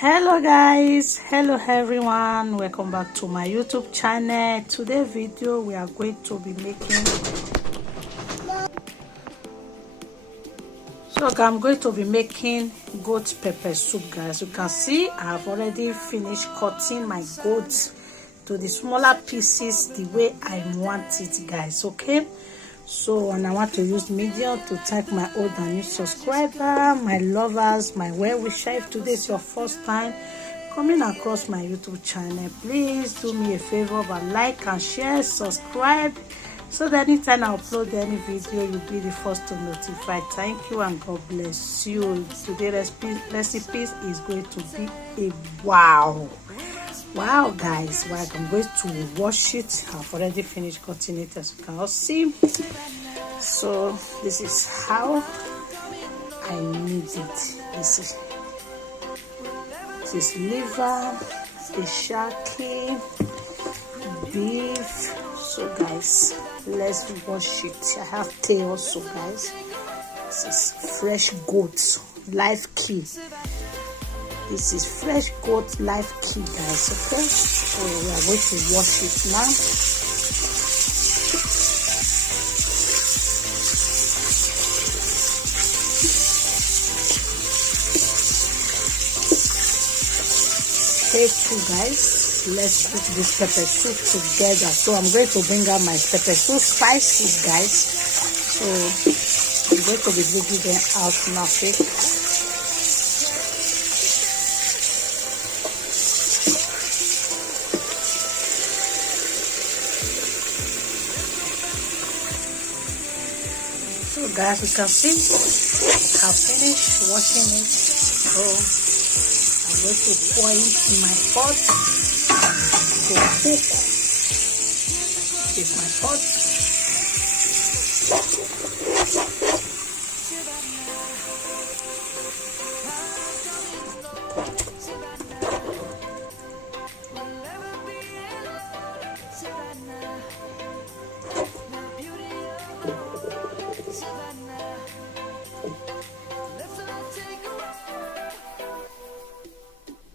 Hello guys, hello everyone, welcome back to my YouTube channel. Today video we are going to be making I'm going to be making goat pepper soup, guys. You can see I have already finished cutting my goat to the smaller pieces the way I want it, guys. Okay, so and I want to use medium to thank my old and new subscriber, my lovers, my well wisher. If today is your first time coming across my YouTube channel, please do me a favor but like and share, subscribe, so that anytime I upload any video you'll be the first to notify. Thank you and God bless you. Today's recipes is going to be a wow guys. Well, I'm going to wash it. I've already finished cutting it, as you can all see. So this is how I need it. This is liver, the shaki, beef. So guys, let's wash it. I have tail also, guys. This is fresh goat live key. This is fresh goat live key, guys. Okay, so we are going to wash it now. Okay, guys, let's put this pepper soup together. So I'm going to bring out my pepper soup spices, guys. So I'm going to be bringing them out now. Okay, so guys, you can see I've finished washing it. So I'm going to pour it in my pot to cook. This is my pot.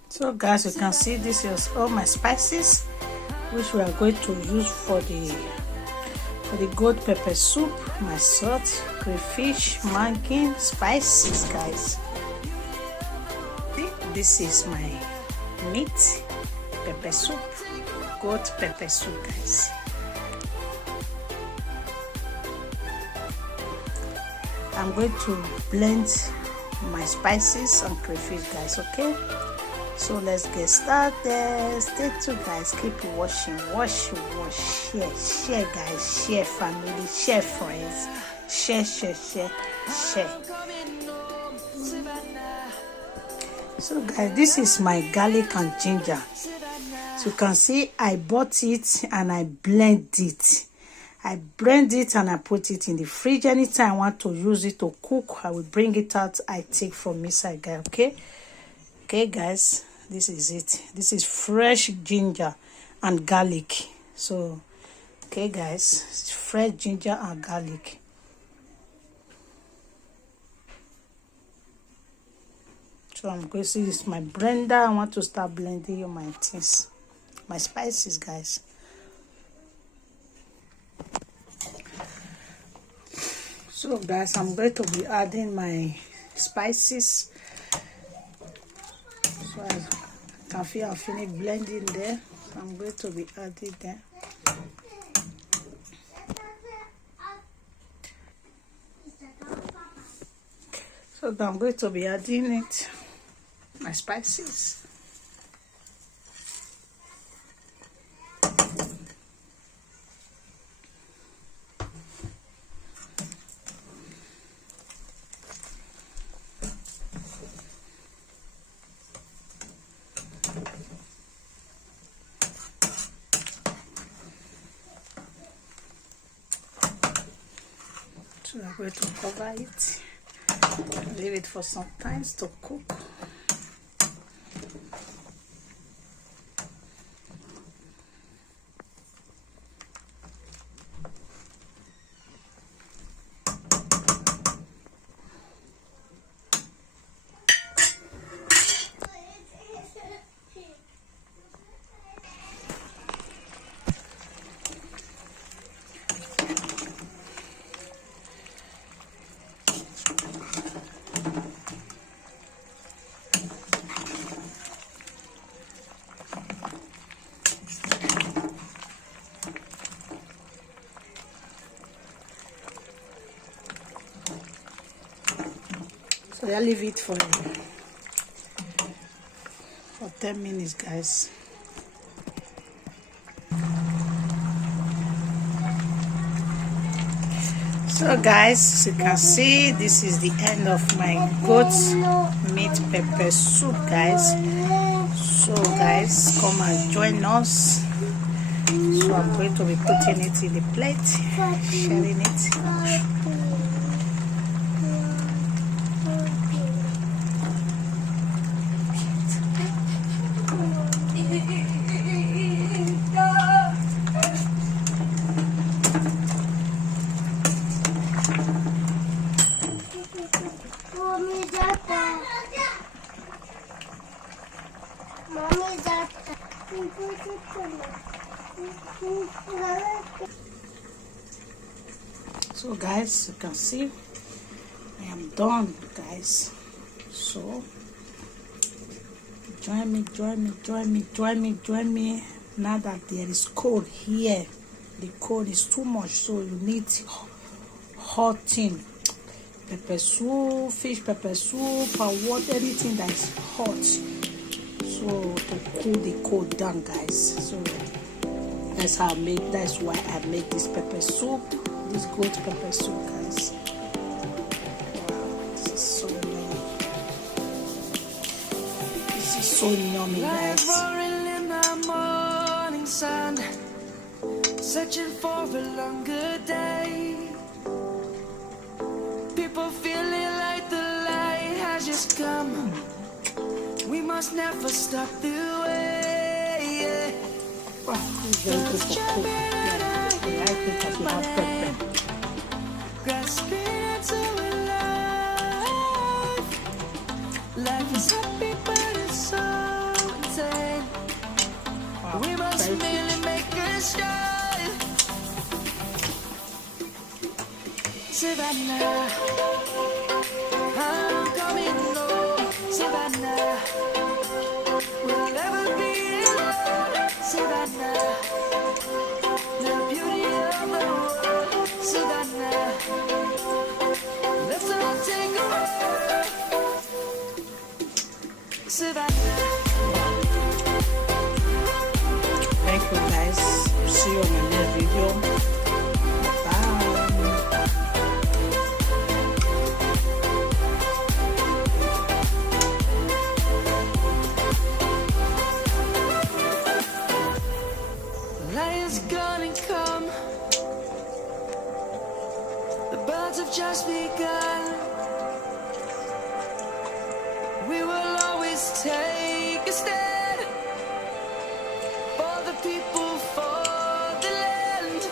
So guys, you can see this is all my spices which we are going to use for the goat pepper soup. My salt, crayfish, mankin, spices, guys. This is my meat pepper soup, goat pepper soup, guys. I'm going to blend my spices and crayfish, guys. Okay, so let's get started. Stay tuned, guys. Keep watching. Wash, share guys, share family, share friends, share. So guys, this is my garlic and ginger. So you can see I bought it and I blend it. I blend it and I put it in the fridge. Anytime I want to use it to cook, I will bring it out. I take from inside, guys. Okay guys, this is it. This is fresh ginger and garlic. So okay guys, it's fresh ginger and garlic. So I'm going to see this my blender. I want to start blending my things, my spices, guys. So guys, I'm going to be adding my spices. So I can feel I finished blending there. So I'm going to be adding there. So I'm going to be adding it, my spices. So I'm going to cover it, leave it for some time to cook. So I leave it for 10 minutes, guys. So guys, as you can see, this is the end of my goat meat pepper soup, guys. So guys, come and join us. So I'm going to be putting it in the plate, sharing it. So guys, you can see I am done, guys. So join me now that there is cold here. The cold is too much, so you need hot thing, pepper soup, fish pepper soup, or what, anything that is hot, so to cool the cold down, guys. So that's how I make, that's why I make this pepper soup, this goat pepper soup, guys. Wow, this is so yummy. This is so yummy, guys. In the morning sun, searching for a longer day. People feeling like the light has just come. We must never stop the way. Wow, this is very good for cook. Yeah, I like it because we have pepper. Grasping into life. Life is happy, but it's so insane. Wow, We must merely make a start. Savannah, I'm coming home. Savannah, we'll never be alone. Savannah, the beauty of the world. Savannah, let's all take a walk. Savannah. Thank you, guys. See you on my next video. Bye. Lion's gonna come. The birds have just begun. We will always take a stand for the people, for the land.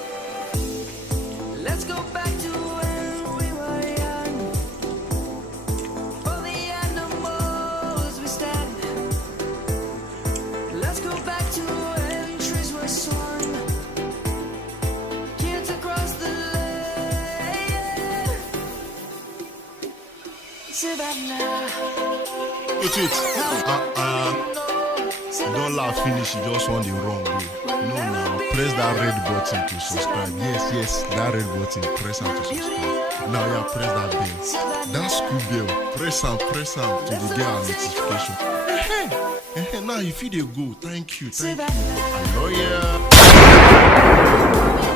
Let's go back to when we were young. For the animals we stand. Let's go back to when trees were swung. Kids across the land. Savannah. Wait. Don't laugh, finish. You just want the wrong way. No, now press that red button to subscribe. Yes, that red button. Press and to subscribe. Now, yeah, press that bell. That school bell. Press and to the get our notification. Now, if you dey go, thank you. I love ya.